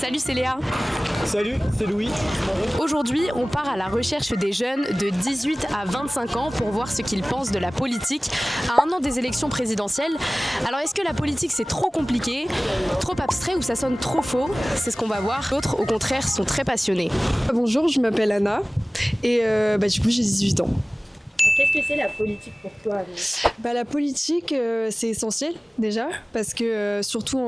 Salut, c'est Léa. Salut, c'est Louis. Aujourd'hui, on part à la recherche des jeunes de 18 à 25 ans pour voir ce qu'ils pensent de la politique à un an des élections présidentielles. Alors, est-ce que la politique c'est trop compliqué, trop abstrait ou ça sonne trop faux? C'est ce qu'on va voir. D'autres, au contraire, sont très passionnés. Bonjour, je m'appelle Anna et du coup j'ai 18 ans. Qu'est-ce que c'est la politique pour toi? La politique, c'est essentiel déjà, parce que surtout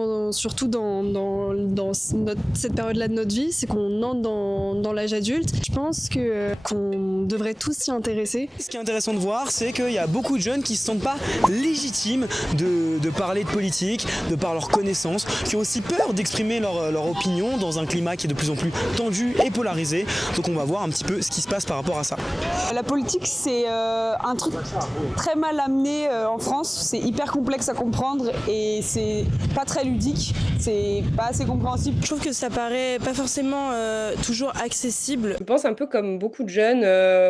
dans cette période-là de notre vie, c'est qu'on entre dans l'âge adulte. Je pense qu'on devrait tous s'y intéresser. Ce qui est intéressant de voir, c'est qu'il y a beaucoup de jeunes qui ne se sentent pas légitimes de parler de politique, de par leurs connaissances, qui ont aussi peur d'exprimer leur opinion dans un climat qui est de plus en plus tendu et polarisé. Donc on va voir un petit peu ce qui se passe par rapport à ça. La politique, c'est un truc très mal amené en France, c'est hyper complexe à comprendre et c'est pas très ludique, c'est pas assez compréhensible. Je trouve que ça paraît pas forcément toujours accessible. Je pense un peu comme beaucoup de jeunes,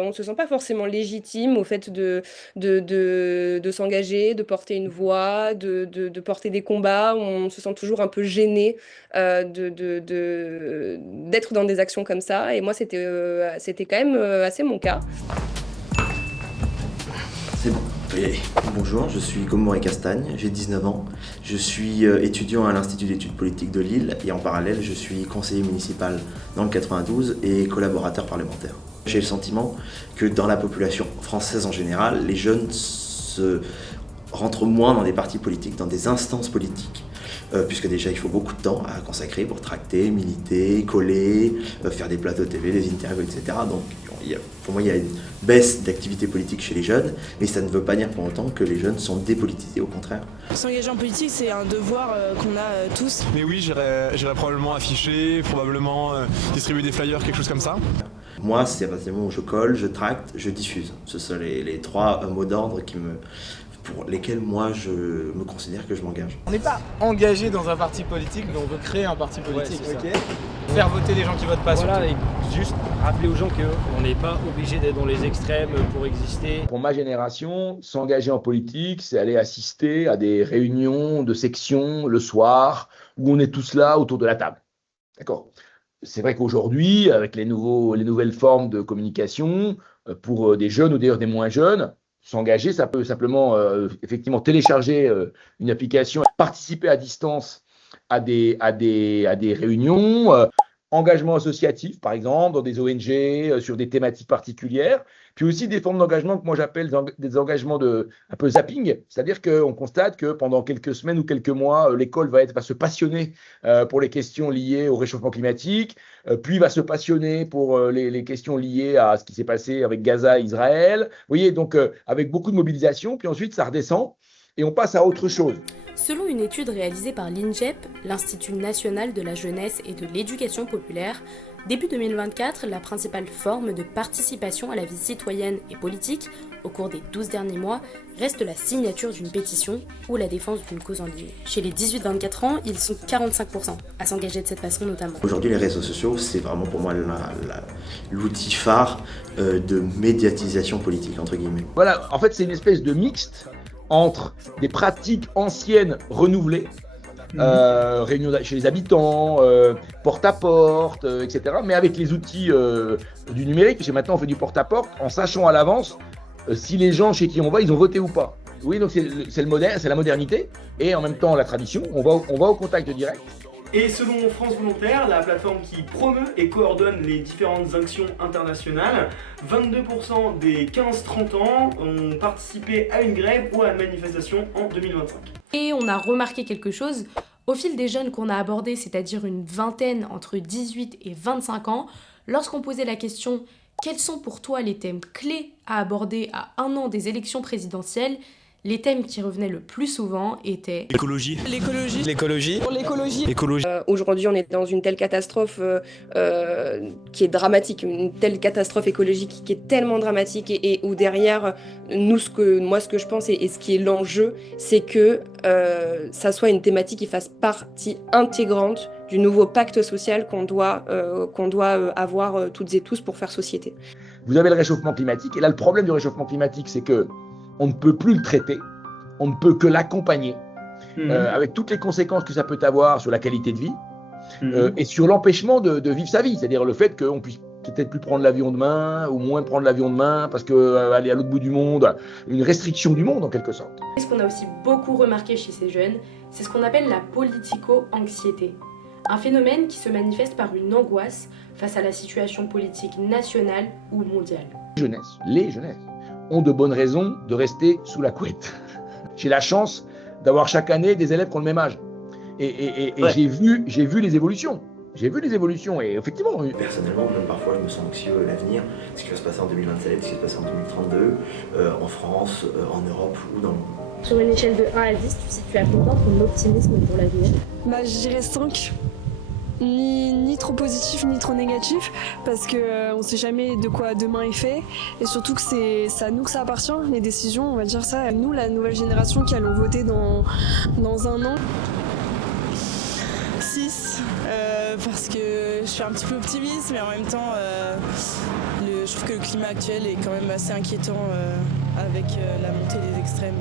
on se sent pas forcément légitime au fait de s'engager, de porter une voix, de porter des combats. On se sent toujours un peu gêné d'être dans des actions comme ça. Et moi, c'était quand même assez mon cas. C'est bon, on peut y aller. Bonjour, je suis Gomorrhe Castagne, j'ai 19 ans. Je suis étudiant à l'Institut d'études politiques de Lille et en parallèle, je suis conseiller municipal dans le 92 et collaborateur parlementaire. J'ai le sentiment que dans la population française en général, les jeunes se rentrent moins dans des partis politiques, dans des instances politiques. Puisque déjà il faut beaucoup de temps à consacrer pour tracter, militer, coller, faire des plateaux TV, des interviews, etc. Donc pour moi il y a une baisse d'activité politique chez les jeunes, mais ça ne veut pas dire pour autant que les jeunes sont dépolitisés, au contraire. S'engager en politique, c'est un devoir qu'on a tous. Mais oui, j'irais probablement afficher, probablement distribuer des flyers, quelque chose comme ça. Moi, c'est à partir du moment où je colle, je tracte, je diffuse. Ce sont les trois mots d'ordre pour lesquels moi je me considère que je m'engage. On n'est pas engagé dans un parti politique, mais on veut créer un parti politique. Ouais, Faire voter les gens qui votent pas. Voilà, et juste rappeler aux gens qu'on n'est pas obligé d'être dans les extrêmes pour exister. Pour ma génération, s'engager en politique, c'est aller assister à des réunions de section le soir où on est tous là autour de la table. D'accord. C'est vrai qu'aujourd'hui, avec les nouvelles formes de communication, pour des jeunes ou d'ailleurs des moins jeunes, s'engager, ça peut simplement effectivement télécharger une application, participer à distance à des réunions, engagement associatif par exemple, dans des ONG, sur des thématiques particulières, puis aussi des formes d'engagement que moi j'appelle des engagements un peu zapping, c'est-à-dire qu'on constate que pendant quelques semaines ou quelques mois, l'école va se passionner pour les questions liées au réchauffement climatique, puis va se passionner pour les questions liées à ce qui s'est passé avec Gaza et Israël. Vous voyez, donc avec beaucoup de mobilisation, puis ensuite ça redescend et on passe à autre chose. Selon une étude réalisée par l'INJEP, l'Institut national de la jeunesse et de l'éducation populaire, début 2024, la principale forme de participation à la vie citoyenne et politique au cours des 12 derniers mois reste la signature d'une pétition ou la défense d'une cause en ligne. Chez les 18-24 ans, ils sont 45% à s'engager de cette façon notamment. Aujourd'hui, les réseaux sociaux, c'est vraiment pour moi l'outil phare de médiatisation politique, entre guillemets. Voilà, en fait, c'est une espèce de mixte entre des pratiques anciennes renouvelées, réunions chez les habitants, porte-à-porte, etc., mais avec les outils du numérique, parce que maintenant on fait du porte-à-porte en sachant à l'avance si les gens chez qui on va, ils ont voté ou pas. Oui, donc c'est la modernité, et en même temps la tradition, on va au contact direct. Et selon France Volontaire, la plateforme qui promeut et coordonne les différentes actions internationales, 22% des 15-30 ans ont participé à une grève ou à une manifestation en 2025. Et on a remarqué quelque chose, au fil des jeunes qu'on a abordés, c'est-à-dire une vingtaine entre 18 et 25 ans, lorsqu'on posait la question « Quels sont pour toi les thèmes clés à aborder à un an des élections présidentielles ?» Les thèmes qui revenaient le plus souvent étaient l'écologie. Aujourd'hui, on est dans une telle catastrophe qui est dramatique, une telle catastrophe écologique qui est tellement dramatique et où derrière, ce que je pense et ce qui est l'enjeu, c'est que ça soit une thématique qui fasse partie intégrante du nouveau pacte social qu'on doit avoir toutes et tous pour faire société. Vous avez le réchauffement climatique, et là le problème du réchauffement climatique, c'est que on ne peut plus le traiter, on ne peut que l'accompagner, avec toutes les conséquences que ça peut avoir sur la qualité de vie, et sur l'empêchement de vivre sa vie, c'est-à-dire le fait qu'on puisse peut-être plus prendre l'avion demain, ou moins prendre l'avion demain, parce qu'aller à l'autre bout du monde, une restriction du monde en quelque sorte. Ce qu'on a aussi beaucoup remarqué chez ces jeunes, c'est ce qu'on appelle la politico-anxiété. Un phénomène qui se manifeste par une angoisse face à la situation politique nationale ou mondiale. Les jeunesses ont de bonnes raisons de rester sous la couette. J'ai la chance d'avoir chaque année des élèves qui ont le même âge. Et ouais. j'ai vu les évolutions. J'ai vu les évolutions et effectivement... Personnellement, même parfois, je me sens anxieux à l'avenir. Ce qui va se passer en 2027, ce qui va se passer en 2032, en France, en Europe ou dans le monde. Sur une échelle de 1 à 10, tu situes à combien ton optimisme pour l'avenir? Je dirais 5. Ni trop positif, ni trop négatif, parce qu'on ne sait jamais de quoi demain est fait, et surtout que c'est à nous que ça appartient, les décisions, on va dire ça, à nous, la nouvelle génération qui allons voter dans 1 an. 6, parce que je suis un petit peu optimiste, mais en même temps, je trouve que le climat actuel est quand même assez inquiétant avec la montée des extrêmes.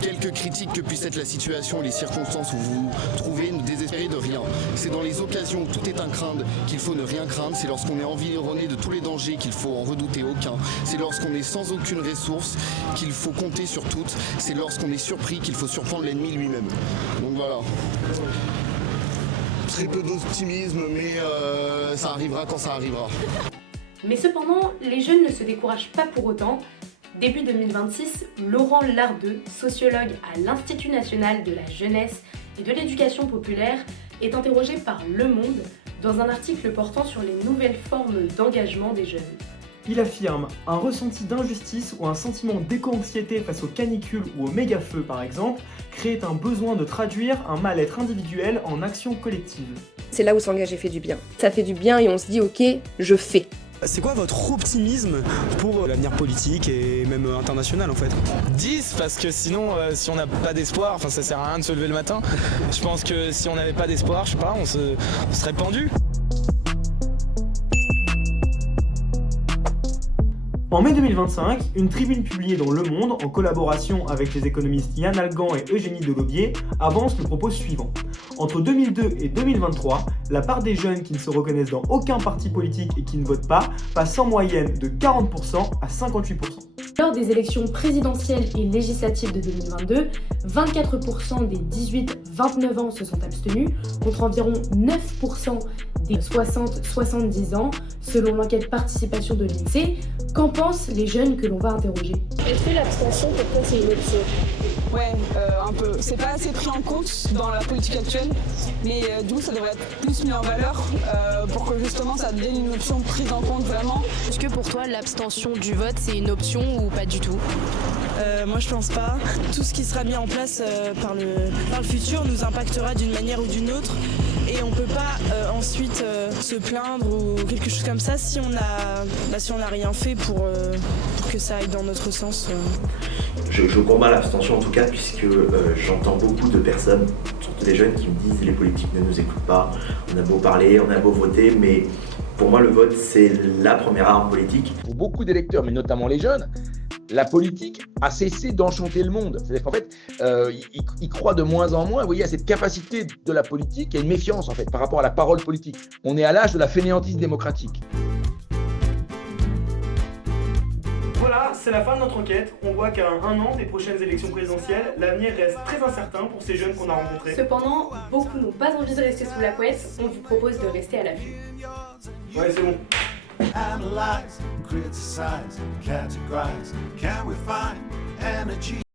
Quelque critique que puisse être la situation et les circonstances où vous vous trouvez, ne désespérez de rien. C'est dans les occasions où tout est à craindre qu'il faut ne rien craindre. C'est lorsqu'on est environné de tous les dangers qu'il faut en redouter aucun. C'est lorsqu'on est sans aucune ressource qu'il faut compter sur toutes. C'est lorsqu'on est surpris qu'il faut surprendre l'ennemi lui-même. Donc voilà. Très peu d'optimisme, mais ça arrivera quand ça arrivera. Mais cependant, les jeunes ne se découragent pas pour autant. Début 2026, Laurent Lardeux, sociologue à l'Institut national de la jeunesse et de l'éducation populaire, est interrogé par Le Monde dans un article portant sur les nouvelles formes d'engagement des jeunes. Il affirme un ressenti d'injustice ou un sentiment d'éco-anxiété face aux canicules ou aux méga-feux par exemple, crée un besoin de traduire un mal-être individuel en action collective. C'est là où s'engager fait du bien. Ça fait du bien et on se dit ok, je fais. C'est quoi votre optimisme pour l'avenir politique et même international en fait? 10 parce que sinon si on n'a pas d'espoir, ça sert à rien de se lever le matin. Je pense que si on n'avait pas d'espoir, je sais pas, on serait pendu. En mai 2025, une tribune publiée dans Le Monde, en collaboration avec les économistes Yann Algan et Eugénie Delobier, avance le propos suivant. Entre 2002 et 2023, la part des jeunes qui ne se reconnaissent dans aucun parti politique et qui ne votent pas passe en moyenne de 40% à 58%. Lors des élections présidentielles et législatives de 2022, 24% des 18-29 ans se sont abstenus, contre environ 9% des 60-70 ans, selon l'enquête participation de l'INSEE. Qu'en pensent les jeunes que l'on va interroger? Est-ce que l'abstention, pour toi, c'est une option? Ouais, un peu. C'est pas assez pris en compte dans la politique actuelle, mais du coup, ça devrait être plus mis en valeur pour que justement ça devienne une option prise en compte vraiment. Est-ce que pour toi, l'abstention du vote, c'est une option ou pas du tout? Moi, je pense pas. Tout ce qui sera mis en place par le futur nous impactera d'une manière ou d'une autre. Et on peut pas ensuite se plaindre ou quelque chose comme ça si on a rien fait pour que ça aille dans notre sens. Je combats l'abstention en tout cas puisque j'entends beaucoup de personnes, surtout des jeunes, qui me disent les politiques ne nous écoutent pas, on a beau parler, on a beau voter, mais pour moi le vote c'est la première arme politique. Pour beaucoup d'électeurs, mais notamment les jeunes, la politique a cessé d'enchanter le monde. C'est-à-dire qu'en fait, ils croient de moins en moins, vous voyez, à cette capacité de la politique, il y a une méfiance en fait par rapport à la parole politique. On est à l'âge de la fainéantise démocratique. Voilà, c'est la fin de notre enquête. On voit qu'à 1 an des prochaines élections présidentielles, l'avenir reste très incertain pour ces jeunes qu'on a rencontrés. Cependant, beaucoup n'ont pas envie de rester sous la couette. On vous propose de rester à l'affût. Ouais, c'est bon. Analyze, criticize, categorize. Can we find energy?